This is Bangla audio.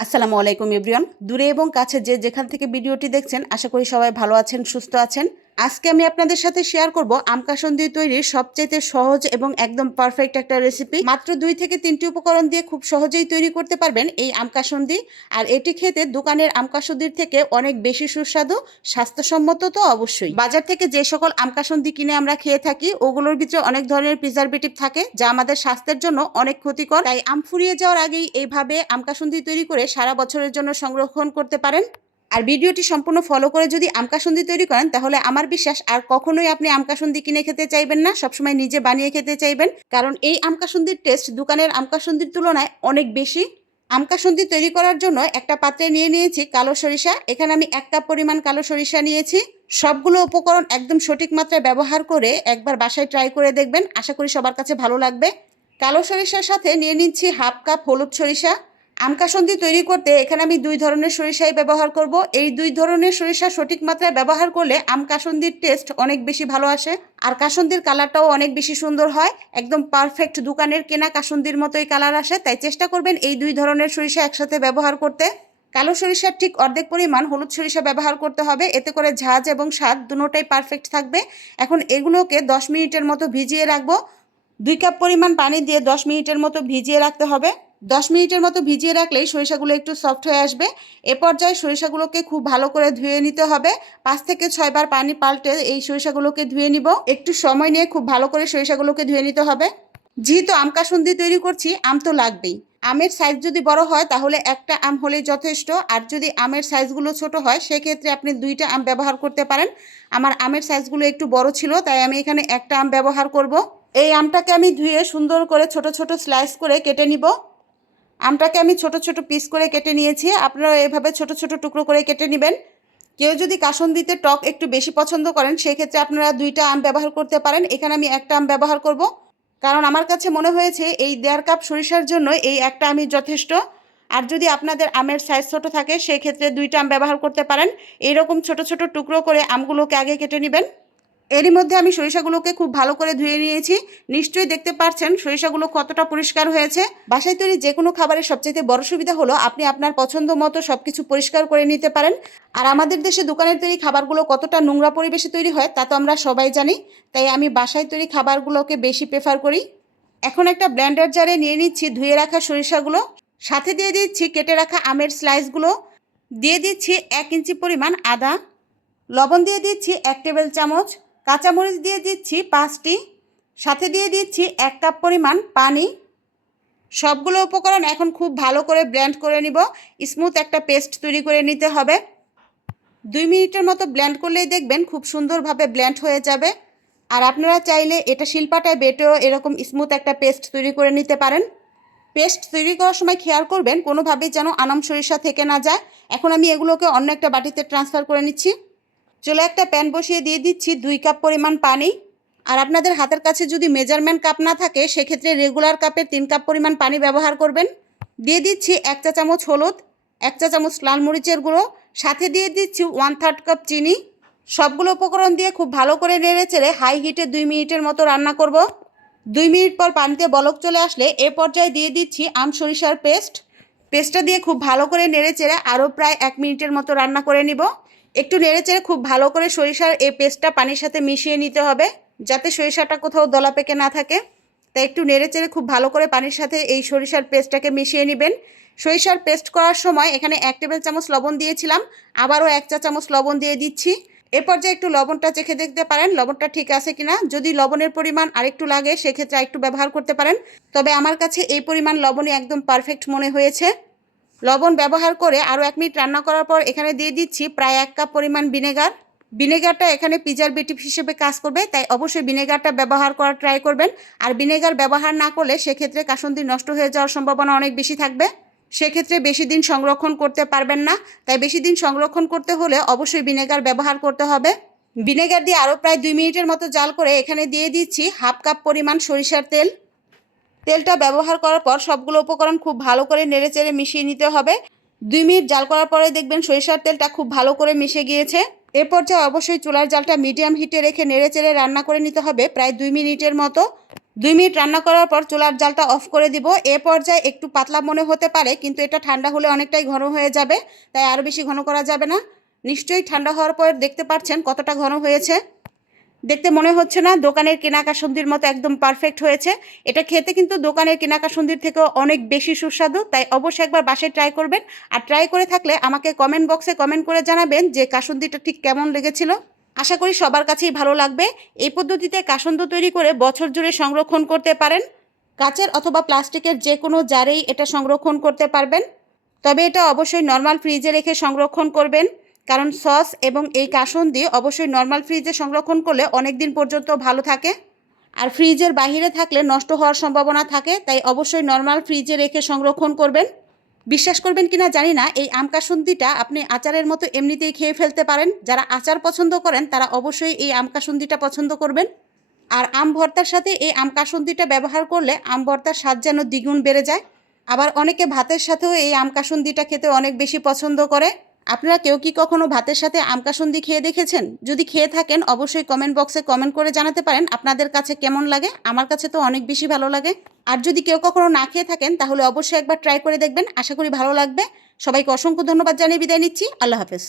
আসসালামু আলাইকুম এভরিওয়ান। দূরে এবং কাছে যে যেখান থেকে ভিডিওটি দেখছেন আশা করি সবাই ভালো আছেন, সুস্থ আছেন। আজকে আমি আপনাদের সাথে শেয়ার করব আম কাসুন্দি তৈরির সবচেয়ে সহজ এবং একদম পারফেক্ট একটা রেসিপি। মাত্র 2 থেকে 3টি উপকরণ দিয়ে খুব সহজেই তৈরি করতে পারবেন এই আম কাসুন্দি। আর এটি খেতে দোকানের আম কাসুন্দির থেকে অনেক বেশি সুস্বাদু, স্বাস্থ্যসম্মত তো অবশ্যই। বাজার থেকে যে সকল আম কাসুন্দি কিনে আমরা খেয়ে থাকি ওগুলোর ভিতরে অনেক ধরনের প্রিজারভেটিভ থাকে যা আমাদের স্বাস্থ্যের জন্য অনেক ক্ষতিকর। তাই আম ফুরিয়ে যাওয়ার আগেই এইভাবে আম কাসুন্দি তৈরি করে সারা বছরের জন্য সংরক্ষণ করতে পারেন। আর ভিডিওটি সম্পূর্ণ ফলো করে যদি আম কাসুন্দি তৈরি করেন তাহলে আমার বিশ্বাস আর কখনোই আপনি আম কাসুন্দি কিনে খেতে চাইবেন না, সবসময় নিজে বানিয়ে খেতে চাইবেন। কারণ এই আম কাসুন্দির টেস্ট দোকানের আম কাসুন্দির তুলনায় অনেক বেশি। আম কাসুন্দি তৈরি করার জন্য একটা পাত্রে নিয়ে নিয়েছি কালো সরিষা। এখানে আমি 1 কাপ পরিমাণ কালো সরিষা নিয়েছি। সবগুলো উপকরণ একদম সঠিক মাত্রায় ব্যবহার করে একবার বাসায় ট্রাই করে দেখবেন, আশা করি সবার কাছে ভালো লাগবে। কালো সরিষার সাথে নিয়ে নিচ্ছি 1/2 কাপ হলুদ সরিষা। আম কাসুন্দি তৈরি করতে এখানে আমি 2 ধরনের সরিষাই ব্যবহার করব। এই 2 ধরনের সরিষা সঠিক মাত্রায় ব্যবহার করলে আম কাসুন্দির টেস্ট অনেক বেশি ভালো আসে। আর কাসুন্দির কালারটাও অনেক বেশি সুন্দর হয়, একদম পারফেক্ট দোকানের কেনা কাসুন্দির মতোই কালার আসে। তাই চেষ্টা করবেন এই 2 ধরনের সরিষা একসাথে ব্যবহার করতে। কালো সরিষার ঠিক অর্ধেক পরিমাণ হলুদ সরিষা ব্যবহার করতে হবে, এতে করে ঝাঁজ এবং স্বাদ দুটোটাই পারফেক্ট থাকবে। এখন এগুলোকে 10 মিনিটের মতো ভিজিয়ে রাখবো। 2 কাপ পরিমাণ পানি দিয়ে 10 মিনিটের মতো ভিজিয়ে রাখতে হবে। 10 মিনিটের মতো ভিজিয়ে রাখলেই সরিষাগুলো একটু সফট হয়ে আসবে। এ পর্যায়ে সরিষাগুলোকে খুব ভালো করে ধুয়ে নিতে হবে। 5 থেকে 6 বার পানি পাল্টে এই সরিষাগুলোকে ধুয়ে নিব। একটু সময় নিয়ে খুব ভালো করে সরিষাগুলোকে ধুয়ে নিতে হবে। যেহেতু আম কাসুন্দি তৈরি করছি, আম তো লাগবেই। আমের সাইজ যদি বড় হয় তাহলে একটা আম হলেই যথেষ্ট, আর যদি আমের সাইজগুলো ছোট হয় সেক্ষেত্রে আপনি 2টা আম ব্যবহার করতে পারেন। আমার আমের সাইজগুলো একটু বড় ছিল তাই আমি এখানে একটা আম ব্যবহার করব। এই আমটাকে আমি ধুয়ে সুন্দর করে ছোট ছোট স্লাইস করে কেটে নিব। আমটাকে আমি ছোট ছোট পিস করে কেটে নিয়েছি, আপনারা এভাবে ছোট ছোট টুকরো করে কেটে নেবেন। কেউ যদি কাসুন্দিতে টক একটু বেশি পছন্দ করেন সেক্ষেত্রে আপনারা 2টা আম ব্যবহার করতে পারেন। এখানে আমি একটা আম ব্যবহার করব, কারণ আমার কাছে মনে হয়েছে এই 1.5 কাপ সরিষার জন্য এই একটা আমই যথেষ্ট। আর যদি আপনাদের আমের সাইজ ছোট থাকে সেক্ষেত্রে 2টা আম ব্যবহার করতে পারেন। এইরকম ছোট ছোট টুকরো করে আমগুলোকে আগে কেটে নেবেন। এরই মধ্যে আমি সরিষাগুলোকে খুব ভালো করে ধুয়ে নিয়েছি। নিশ্চয়ই দেখতে পাচ্ছেন সরিষাগুলো কতটা পরিষ্কার হয়েছে। বাসায় তৈরি যে কোনো খাবারের সবচেয়ে বড় সুবিধা হলো আপনি আপনার পছন্দ মতো সব কিছু পরিষ্কার করে নিতে পারেন। আর আমাদের দেশে দোকানের তৈরি খাবারগুলো কতটা নোংরা পরিবেশে তৈরি হয় তা তো আমরা সবাই জানি। তাই আমি বাসায় তৈরি খাবারগুলোকে বেশি প্রেফার করি। এখন একটা ব্লেন্ডার জারে নিয়ে নিচ্ছি ধুয়ে রাখা সরিষাগুলো, সাথে দিয়ে দিচ্ছি কেটে রাখা আমের স্লাইসগুলো, দিয়ে দিচ্ছি 1 ইঞ্চি পরিমাণ আদা, লবণ দিয়ে দিচ্ছি 1 টেবিল চামচ, কাঁচামরিচ দিয়ে দিচ্ছি 5টি, সাথে দিয়ে দিচ্ছি 1 কাপ পরিমাণ পানি। সবগুলো উপকরণ এখন খুব ভালো করে ব্লেন্ড করে নিব। স্মুথ একটা পেস্ট তৈরি করে নিতে হবে। 2 মিনিটের মতো ব্লেন্ড করলেই দেখবেন খুব সুন্দরভাবে ব্লেন্ড হয়ে যাবে। আর আপনারা চাইলে এটা শিলপাটায় বেটেও এরকম স্মুথ একটা পেস্ট তৈরি করে নিতে পারেন। পেস্ট তৈরি করার সময় খেয়াল করবেন কোনোভাবেই যেন আনাম সরিষা থেকে না যায়। এখন আমি এগুলোকে অন্য একটা বাটিতে ট্রান্সফার করে নিচ্ছি। চুলায় একটা প্যান বসিয়ে দিয়ে দিচ্ছি 2 কাপ পরিমাণ পানি। আর আপনাদের হাতের কাছে যদি মেজারমেন্ট কাপ না থাকে সেক্ষেত্রে রেগুলার কাপের 3 কাপ পরিমাণ পানি ব্যবহার করবেন। দিয়ে দিচ্ছি 1 চা চামচ হলুদ, 1 চা চামচ লাল মরিচের গুঁড়ো, সাথে দিয়ে দিচ্ছি 1/3 কাপ চিনি। সবগুলো উপকরণ দিয়ে খুব ভালো করে নেড়েচেড়ে হাই হিটে 2 মিনিটের মতো রান্না করব। 2 মিনিট পর পানিতে বলক চলে আসলে এ পর্যায়ে দিয়ে দিচ্ছি আম সরিষার পেস্টটা দিয়ে খুব ভালো করে নেড়েচেড়ে আরও প্রায় 1 মিনিটের মতো রান্না করে নিব। একটু নেড়েচেড়ে খুব ভালো করে সরিষার এই পেস্টটা পানির সাথে মিশিয়ে নিতে হবে, যাতে সরিষাটা কোথাও দলা পেকে না থাকে। তাই একটু নেড়েচেড়ে খুব ভালো করে পানির সাথে এই সরিষার পেস্টটাকে মিশিয়ে নেবেন। সরিষার পেস্ট করার সময় এখানে 1 টেবিল চামচ লবণ দিয়েছিলাম, আবারও 1 চা চামচ লবণ দিয়ে দিচ্ছি। এ পর্যায়ে একটু লবণটা চেখে দেখতে পারেন লবণটা ঠিক আছে কিনা। যদি লবণের পরিমাণ আরেকটু লাগে সেক্ষেত্রে আরেকটু ব্যবহার করতে পারেন, তবে আমার কাছে এই পরিমাণ লবণই একদম পারফেক্ট মনে হয়েছে। লবণ ব্যবহার করে আরও 1 মিনিট রান্না করার পর এখানে দিয়ে দিচ্ছি প্রায় 1 কাপ পরিমাণ ভিনেগার। ভিনেগারটা এখানে প্রিজারভেটিভ হিসেবে কাজ করবে, তাই অবশ্যই ভিনেগারটা ব্যবহার করার ট্রাই করবেন। আর ভিনেগার ব্যবহার না করলে সেক্ষেত্রে কাসুন্দি নষ্ট হয়ে যাওয়ার সম্ভাবনা অনেক বেশি থাকবে। সেক্ষেত্রে বেশি দিন সংরক্ষণ করতে পারবেন না। তাই বেশি দিন সংরক্ষণ করতে হলে অবশ্যই ভিনেগার ব্যবহার করতে হবে। ভিনেগার দিয়ে আরও প্রায় 2 মিনিটের মতো জাল করে এখানে দিয়ে দিচ্ছি 1/2 কাপ পরিমাণ সরিষার তেল। তেলটা ব্যবহার করার পর সবগুলো উপকরণ খুব ভালো করে নেড়েচেড়ে মিশিয়ে নিতে হবে। 2 মিনিট জাল করার পরে দেখবেন সরিষার তেলটা খুব ভালো করে মিশে গিয়েছে। এ পর্যায়ে অবশ্যই চুলার জালটা মিডিয়াম হিটে রেখে নেড়েচেড়ে রান্না করে নিতে হবে প্রায় 2 মিনিটের মতো। 2 মিনিট রান্না করার পর চুলার জালটা অফ করে দিব। এ পর্যায়ে একটু পাতলা মনে হতে পারে, কিন্তু এটা ঠান্ডা হলে অনেকটাই ঘন হয়ে যাবে, তাই আরও বেশি ঘন করা যাবে না। নিশ্চয়ই ঠান্ডা হওয়ার পর দেখতে পাচ্ছেন কতটা ঘন হয়েছে। দেখতে মনে হচ্ছে না দোকানের কেনা কাসুন্দির মতো একদম পারফেক্ট হয়েছে? এটা খেতে কিন্তু দোকানের কেনা কাসুন্দির থেকেও অনেক বেশি সুস্বাদু, তাই অবশ্যই একবার বাসায় ট্রাই করবেন। আর ট্রাই করে থাকলে আমাকে কমেন্ট বক্সে কমেন্ট করে জানাবেন যে কাসুন্দিটা ঠিক কেমন লেগেছিল। আশা করি সবার কাছেই ভালো লাগবে। এই পদ্ধতিতে কাসুন্দি তৈরি করে বছর জুড়ে সংরক্ষণ করতে পারেন। কাচের অথবা প্লাস্টিকের যে কোনো জারেই এটা সংরক্ষণ করতে পারবেন। তবে এটা অবশ্যই নর্মাল ফ্রিজে রেখে সংরক্ষণ করবেন, কারণ সস এবং এই কাসুন্দি অবশ্যই নর্মাল ফ্রিজে সংরক্ষণ করলে অনেক দিন পর্যন্ত ভালো থাকে। আর ফ্রিজের বাইরে থাকলে নষ্ট হওয়ার সম্ভাবনা থাকে, তাই অবশ্যই নর্মাল ফ্রিজে রেখে সংরক্ষণ করবেন। বিশ্বাস করবেন কিনা জানি না, এই আম কাসুন্দিটা আপনি আচারের মতো এমনিতেই খেয়ে ফেলতে পারেন। যারা আচার পছন্দ করেন তারা অবশ্যই এই আম কাসুন্দিটা পছন্দ করবেন। আর আম ভর্তার সাথে এই আম কাসুন্দিটা ব্যবহার করলে আম ভর্তার স্বাদ যেন দ্বিগুণ বেড়ে যায়। আবার অনেকে ভাতের সাথেও এই আম কাসুন্দিটা খেতে অনেক বেশি পছন্দ করে। আপনারা কেউ কি কখনো ভাতের সাথে আম কাসুন্দি খেয়ে দেখেছেন? যদি খেয়ে থাকেন অবশ্যই কমেন্ট বক্সে কমেন্ট করে জানাতে পারেন আপনাদের কাছে কেমন লাগে। আমার কাছে তো অনেক বেশি ভালো লাগে। আর যদি কেউ কখনো না খেয়ে থাকেন তাহলে অবশ্যই একবার ট্রাই করে দেখবেন, আশা করি ভালো লাগবে। সবাইকে অসংখ্য ধন্যবাদ জানিয়ে বিদায় নিচ্ছি। আল্লাহ হাফেজ।